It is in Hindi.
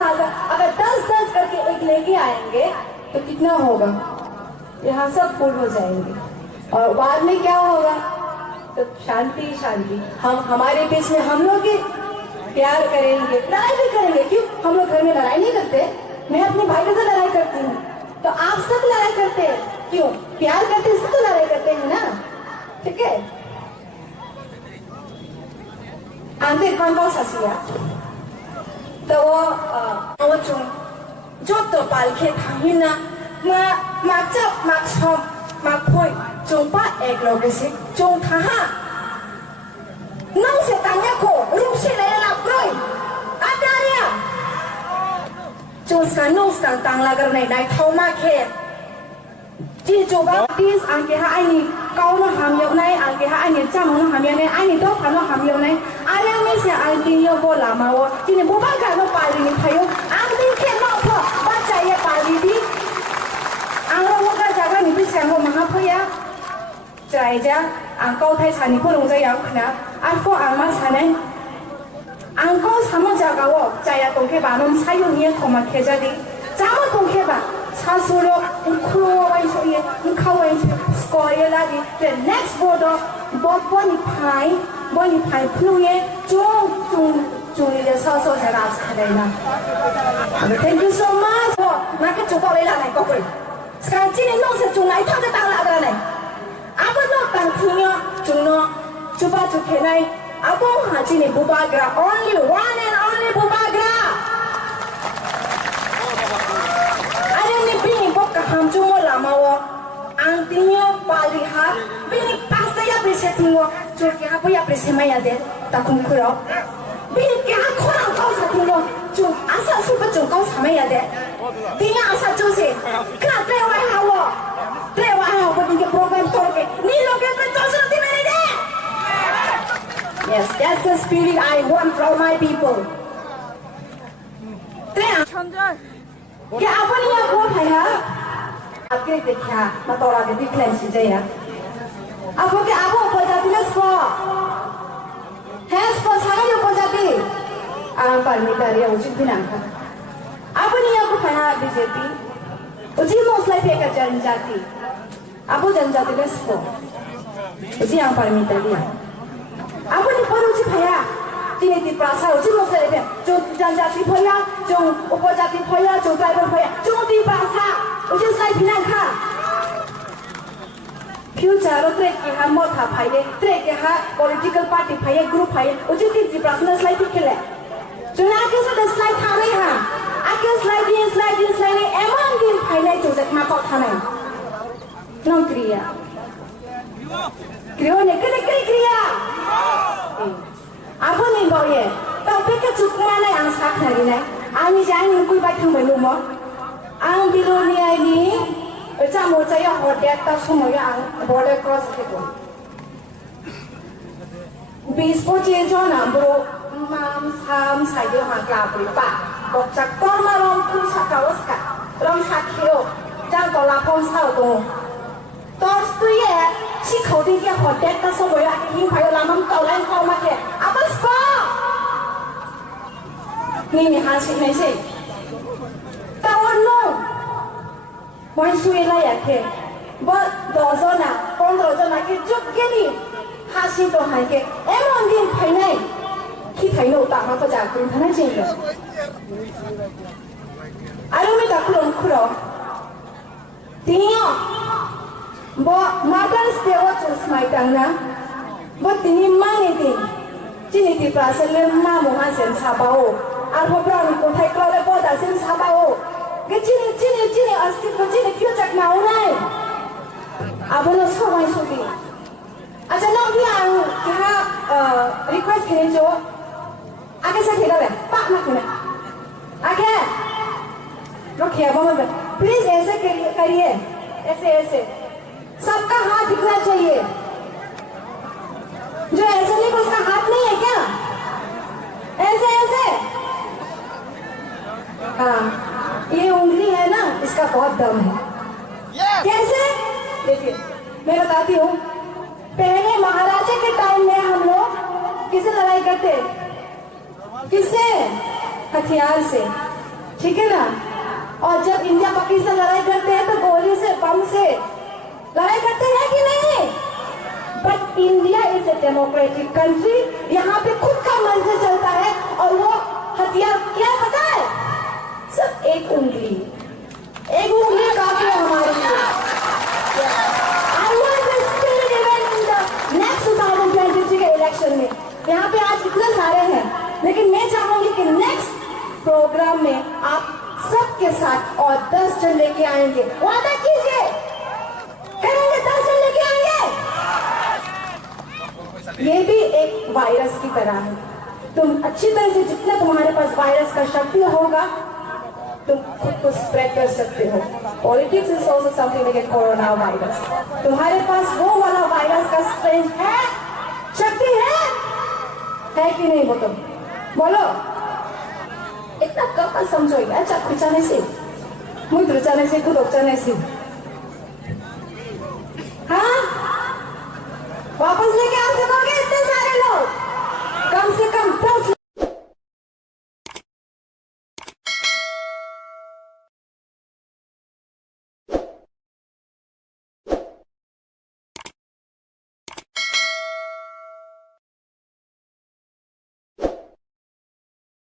अगर 10-10 करके एक लेके आएंगे तो कितना होगा? यहाँ सब फुल हो जाएंगे और बाद में क्या होगा? तो शांति शांति। हम हमारे बीच में हम लोग प्यार करेंगे, लड़ाई भी करेंगे। क्यों? हम लोग घर में लड़ाई नहीं करते। मैं अपने भाई के साथ लड़ाई करती हूँ, तो आप सब लड़ाई करते हैं। क्यों? प्यार करते हैं तो लड़ाई करते हैं ना। ठीक है? आंते कौन कौन ससिया तो वो जो तो पाल के थामी ना माक शॉप माक कोई जोंपा एक लोगे से जों था नौ से तान्या को रूप से ले ला कोई आता रिया जो उसका नौ उसका तांगला कर नहीं नहीं थाउ मा के जी जो बातीस आंके हा आइनी काउनो हम यो नहीं आंके हा आइनी चामनो हम यो नहीं आइनी तो खानो हम यो नहीं आरे में से आंटी यो बोला मा वो जिने बुबा का नो पाली नि थायो आंटी के नो फो बच्चा ये पाली दी आंरो वो का जागा नि बिसां हो महा फया जायजा आंको थाय सानि फोरों जाया खना आंको आंमा सानै आंको सामो जागा वो जाया तोखे बानम सायो नि खमा खेजादि जामा तोखे बा सासुरो उखुरो वाइसोये उखावै स्कोयलादि the next word of boni pai fluye chung le so sa ra sa na. Thank you so much. Na ke chu ko le la nai ko koi sekarang jini no se chung nai ta ta la da nai apa no tang thunyo chung no chuba chu ke nai apa ha jini bubagra only one and only bubagra ham chung mo lama wo ang tinyo pali ha bini pasta ya presetting wo chur ke ha ya presema ya de ta kum khuro bini ke ha khora ka sa tinyo chung asa su ba chung ka sa ma ya de tinya asa chu se ka tre wa ha wo din ke program tor ke ni lo ke pe to sa ti mere de. Yes, that's the spirit I want from my people. Tre chanjai ke apa ni aku phaya आपके देखा मतौरा के दिखलाई सीधे यार आपको क्या आपको उपजाती है स्पॉ सारा ये उपजाती परमिटारी है उचित भी ना था आपने यहाँ को खाया बीजेपी उचित मौसला पे का जनजाति आपको जनजाति है स्पॉ उचित यहाँ परमिटारी है आपने पर उचित खाया जिन्हें दिप्रासा उचित मौसला पे जो जनजाति भया जो उपजाति भया जो ट्राइबल भया जो दिप्रासा उसे साइड बिना खा फ्यूचर रो ट्रेक के हम मोथा फाइले ट्रेक के हा पॉलिटिकल पार्टी फाइले ग्रुप फाइले उसे ती पर्सनल स्लाइड पिकले जो ना के साथ स्लाइड था नहीं हा आके स्लाइड एमन दिन फाइले जो जक मा को था नहीं नो क्रिया ने के क्रिया आप नहीं बोये तो पे के चुकमा नहीं आं साख नहीं नहीं आनी जानी कोई बात हम बोलूँ मो ang bilonia ini jamu saya hodet ta semuanya ang border cross itu 20-25 John bro mam sam sayo magla pripa bokjak korma rom tu sakawaska rom sakio jang to la pom sao to tos tu ye si khodi ke hodet ta semuanya hin phayo lamam taulan kau ma ke apa spa ni hasil ni sih no Why suy la ya ke but dozona 15 jona ke juk ke ni hasi to hai ke emon din phai nai ki thai no ta ma ko ja kun thana chin lo aru me ta khuro tinyo bo mother's day wa chus mai tang na bo tini mani din chini ti prasale ma mo ha sen sa ba o ar ho bra ni ko thai klo le bo da sen sa ba o Gini asli begini future mau nai. Apa lo semua itu? Aja nak dia kita request kini jo. Akan saya kira le, pak nak kena. Akan, रखिए अब हम प्लीज ऐसे करिए ऐसे सबका हाथ दिखना चाहिए जो ऐसे नहीं उसका हाथ नहीं है क्या ऐसे हाँ ये उंगली है ना इसका बहुत दम है कैसे देखिए मैं बताती हूँ पहले महाराजा के टाइम में हम लोग किससे लड़ाई करते किससे हथियार से ठीक है ना? और जब इंडिया पाकिस्तान लड़ाई करते हैं तो गोली से, बम से लड़ाई करते हैं कि नहीं? But India is a democratic country, यहाँ पे खुद का मन से चलता है और वो हथियार क्या पता है? सिर्फ एक उंगली काफी है हमारे लिए। I want to still even in the next 2023 के इलेक्शन में, यहाँ पे आज इतने सारे हैं, लेकिन मैं चाहूंगी कि नेक्स्ट प्रोग्राम में आप सबके साथ और 10 जन लेके आएंगे। वादा कीजिए, करेंगे 10 जन लेके आएंगे। ये भी एक वायरस की तरह है, तुम अच्छी तरह से जितना तुम्हारे पास वायरस का शक्ति होगा तुम खुद को स्प्रेड कर सकते हो। Politics is also something like corona virus. तुम्हारे पास वो वाला वायरस का स्ट्रेंथ है, शक्ति है कि नहीं? बोलो इतना कम समझो यार, चाक बिचाने से मुझ बिचाने से खुद उपचाने से। हाँ